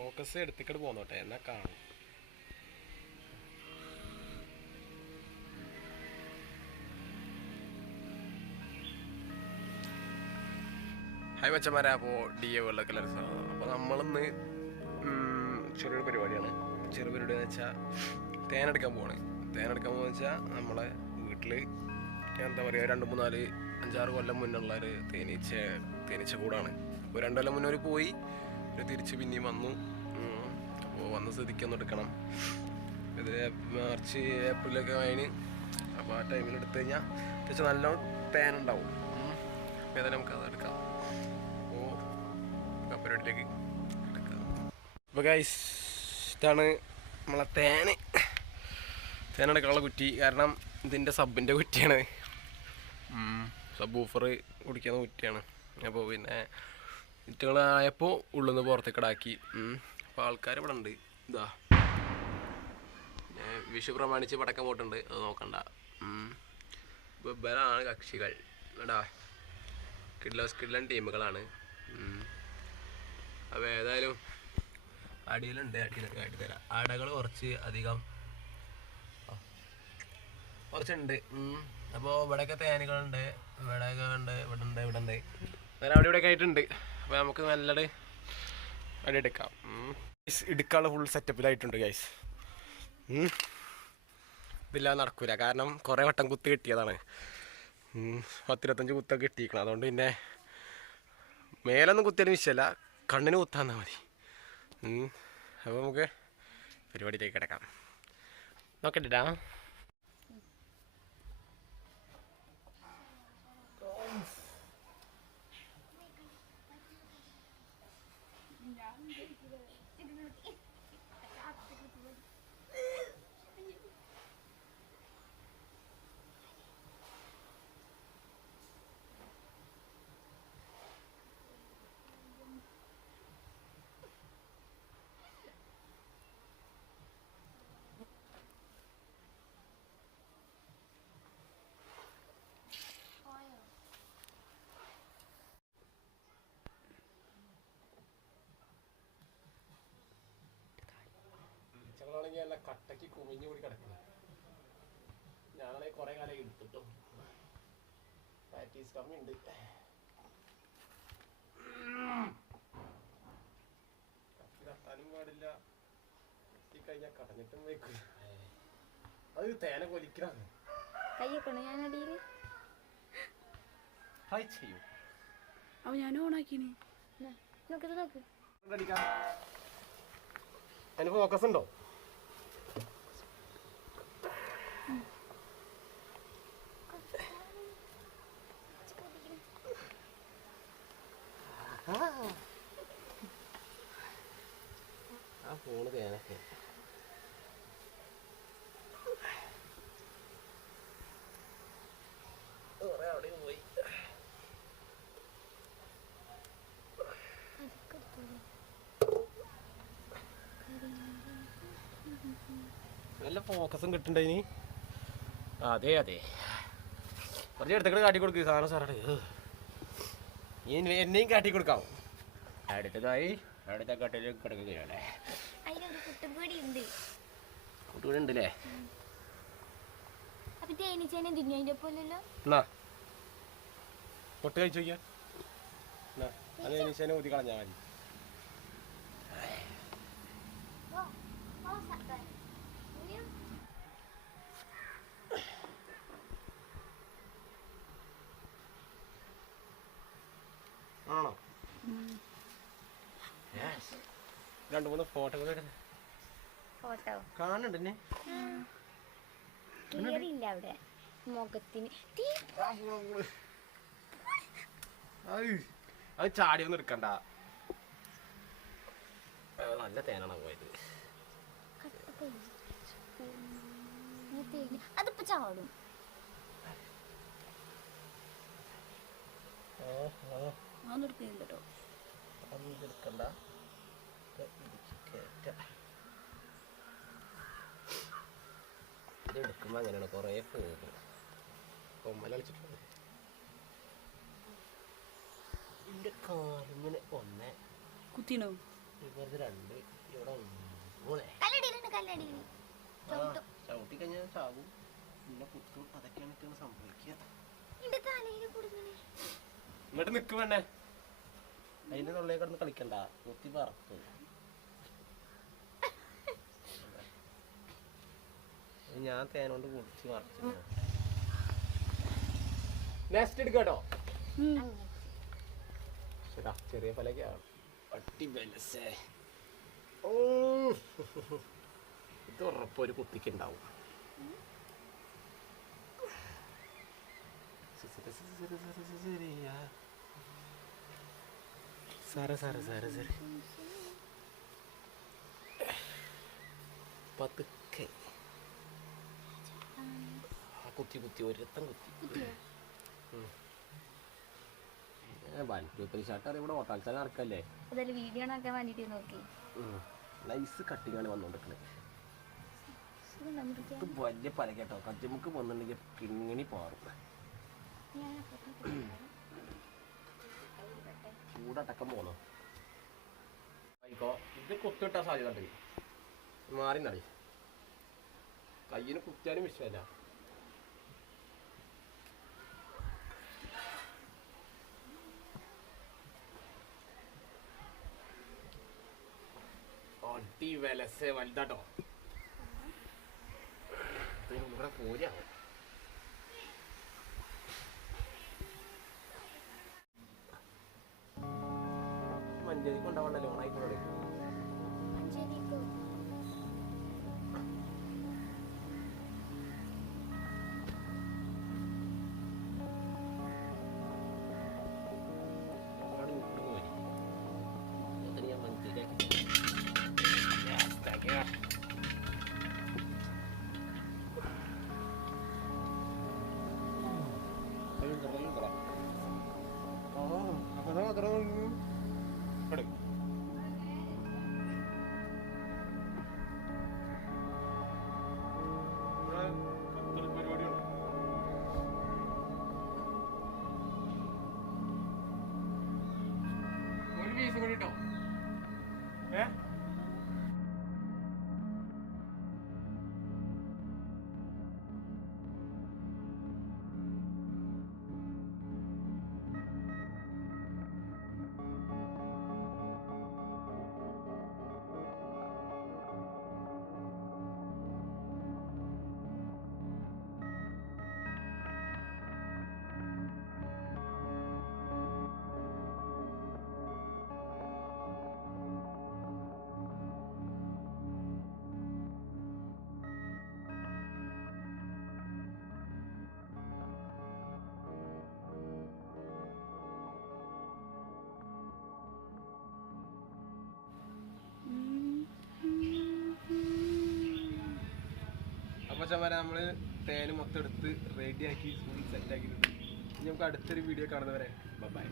Focus എടുത്തിട്ട് പോന്നോട്ടെ എന്നാ കാണും. ഹായ് മച്ചന്മാരെ, അപ്പോൾ DA വേൾഡ് കളേഴ്സ്. അപ്പോൾ നമ്മളിന്ന് ചെറിയൊരു പരിപാടിയാണ്. ചെറിയ പരിപാടി എന്ന് വെച്ചാൽ തേനെടുക്കാൻ പോവാണ്. തേനെടുക്കാൻ പോകുന്ന വെച്ചാൽ നമ്മളെ വീട്ടിൽ എന്താ പറയുക, 2, 3, 4, 5, 6 കൊല്ലം മുന്നുള്ള ഒരു തേനീച്ച കൂടാണ്. അപ്പോൾ 2 കൊല്ലം മുന്നേ പോയി തിരിച്ച് പിന്നെയും വന്നു. അപ്പോൾ വന്ന സ്ഥിതിക്ക് ഒന്ന് എടുക്കണം. ഇത് മാർച്ച് ഏപ്രിലൊക്കെ കഴിഞ്ഞ്. അപ്പോൾ ആ ടൈമിൽ എടുത്തു കഴിഞ്ഞാൽ അത്യാവശ്യം നല്ലോണം തേനുണ്ടാവും. അപ്പോൾ ഏതായാലും നമുക്ക് അത് എടുക്കാം. അപ്പോൾ പരിപാടിയിലേക്ക് എടുക്കാം. അപ്പോൾ ഗൈസ്, ഇതാണ് നമ്മളെ തേനെടുക്കാനുള്ള കുറ്റി. കാരണം ഇതിൻ്റെ സബിൻ്റെ കുറ്റിയാണ്, സബ് ഊഫർ കുടിക്കുന്ന കുറ്റിയാണ്. അപ്പോൾ പിന്നെ കുറ്റികളായപ്പോൾ ഉള്ളിൽ നിന്ന് പുറത്തേക്ക് ഇടാക്കി. അപ്പോൾ ആൾക്കാർ ഇവിടെ ഉണ്ട്. ഇതാ വിഷു പ്രമാണിച്ച് പടക്കം പോട്ടുണ്ട്, അത് നോക്കണ്ട. ബലാണ് കക്ഷികൾ എടാ, കിഡ്ലൻ ടീമുകളാണ്. അപ്പോൾ ഏതായാലും അടിയിലുണ്ട്, അടിയിലൊക്കെ കാട്ടിത്തരാം. അടകൾ കുറച്ചുണ്ട്. അപ്പോൾ ഇവിടെയൊക്കെ തേനുകളുണ്ട്, ഇവിടെയൊക്കെ ഉണ്ട്, ഇവിടെ ഉണ്ട് അങ്ങനെ അവിടെ ഇവിടെയൊക്കെ ആയിട്ടുണ്ട്. അപ്പോൾ നമുക്ക് നല്ലത് അടി എടുക്കാം. എടുക്കാനുള്ള ഫുൾ സെറ്റപ്പിലായിട്ടുണ്ട് ഗൈസ്. ഇതില്ലാതെ നടക്കൂല, കാരണം കുറേ വട്ടം കുത്ത് കിട്ടിയതാണ്. 10-25 കുത്തൊക്കെ കിട്ടിയിരിക്കണം. അതുകൊണ്ട് പിന്നെ മേലൊന്നും കുത്തിയാലും വിഷയമല്ല, കണ്ണിന് കുത്താന്നാൽ മതി. അപ്പോൾ നമുക്ക് പരിപാടിയിലേക്ക് കിടക്കാം. നോക്കട്ടാ. ണെങ്കിൽ നല്ല കട്ടയ്ക്ക് കുമിഞ്ഞു കൂടി കിടക്കുന്നത്. ഞാനാണെങ്കിൽ കുറേ കാലം എടുത്തിട്ടും പ്രാക്ടീസ് കമ്മിയുണ്ട്. കത്തി തട്ടാനും പാടില്ല, കത്തി കഴിഞ്ഞാൽ കടഞ്ഞിട്ടും വെക്കും. അത് തേന കൊലിക്കണം. ചെയ്യൂ. അപ്പൊ ഞാൻ ഓണാക്കിന്. അതിന് ഫോക്കസ് ഉണ്ടോ? ആ ഫോണ് തേനൊക്കെ അവിടെ പോയി. നല്ല ഫോക്കസും കിട്ടണ്ടേനി. അതെ കുറച്ച് എടുത്തിട്ട് കാട്ടി കൊടുക്കുക സാധനം സാറേ. എന്നെയും കാട്ടി കൊടുക്കാം. അടുത്തതായി അടുത്ത കട്ടില് കിടക്കുകയല്ലേ. കുട്ടുകൂടി ഉണ്ടല്ലേ. എന്നാ പൊട്ട് കഴിച്ചു നോക്കിയാ. അത് തേനീച്ചേനെ ഊതി കളഞ്ഞാൽ മതി. ആണോ? 2-3 ഫോട്ടോ കാണുന്നുണ്ട് എന്നെ. അത് ചാടിയൊന്നും എടുക്കണ്ട. നല്ല തേനാണ് പോയത്. അതിപ്പോ ചാടും. എടുക്കണ്ട. ഇത് എടുക്കുമ്പോ അങ്ങനെയാണ് കൊറേ പോകും. കൊമ്മല കളിച്ചിട്ടുണ്ട്. എന്റെ കാലിങ്ങനെ ഒന്നേ കുത്തിനോ? ഇപ്പുറത്ത് 2 ഇവിടെ 3 ചവിട്ടി കഴിഞ്ഞാൽ ചാകും പിന്നെ കുത്തും അതൊക്കെയാണ് സംഭവിക്കുക. ഇങ്ങോട്ട് നിക്ക് വേണ്ടേ അതിന്റെ തൊള്ളയെ കിടന്ന് കളിക്കണ്ട കുത്തി പറക്കും. ഞാൻ തേനോണ്ട് കുടിച്ച് മറിച്ചു. നെക്സ്റ്റ് എടുക്കട്ടോ. ശരാ ചെറിയ ഫലൊക്കെയാണ് പട്ടി ബലസേ. ഓ ഇത് ഉറപ്പൊരു കുത്തിക്കുണ്ടാവും. പതുക്കെ കുത്തി ഒരുത്തം കുത്തി. ഷർട്ട് ഇവിടെ ഓട്ടാൽച്ചാൽ നടക്കല്ലേ വീഡിയോ വേണ്ടിട്ട് നോക്കി നൈസ് കട്ടിങ്ങാണ് വന്നോണ്ടിരിക്കണേ. ഇത് വലിയ പല കേട്ടോ കജ്ജമുക്ക് വന്നിട്ടുണ്ടെങ്കിൽ കിങ്ങിണി പാറും. ചൂടട്ടക്കം പോന്നോ ആയിക്കോ. ഇത് കുത്തിട്ടാ സാധ്യത ഉണ്ട്. മാറി നടി കയ്യിന് കുത്തിയാലും വിഷയമല്ല. അടി വിലസേ വലുതാട്ടോ. ഇവിടെ പോരാവും. മഞ്ചേരിക്ക് ഉണ്ടാവണ്ടല്ലോ ഓണായിക്കോളെ. ഒരു പീസ് കൂടി കേട്ടോ. അപ്പോൾ ചമാര നമ്മൾ തേന് മൊത്തം എടുത്ത് റെഡിയാക്കി ഫുൾ സെറ്റാക്കിയിട്ടുണ്ട്. ഇനി നമുക്ക് അടുത്തൊരു വീഡിയോ കാണുന്നവരെ ബൈ.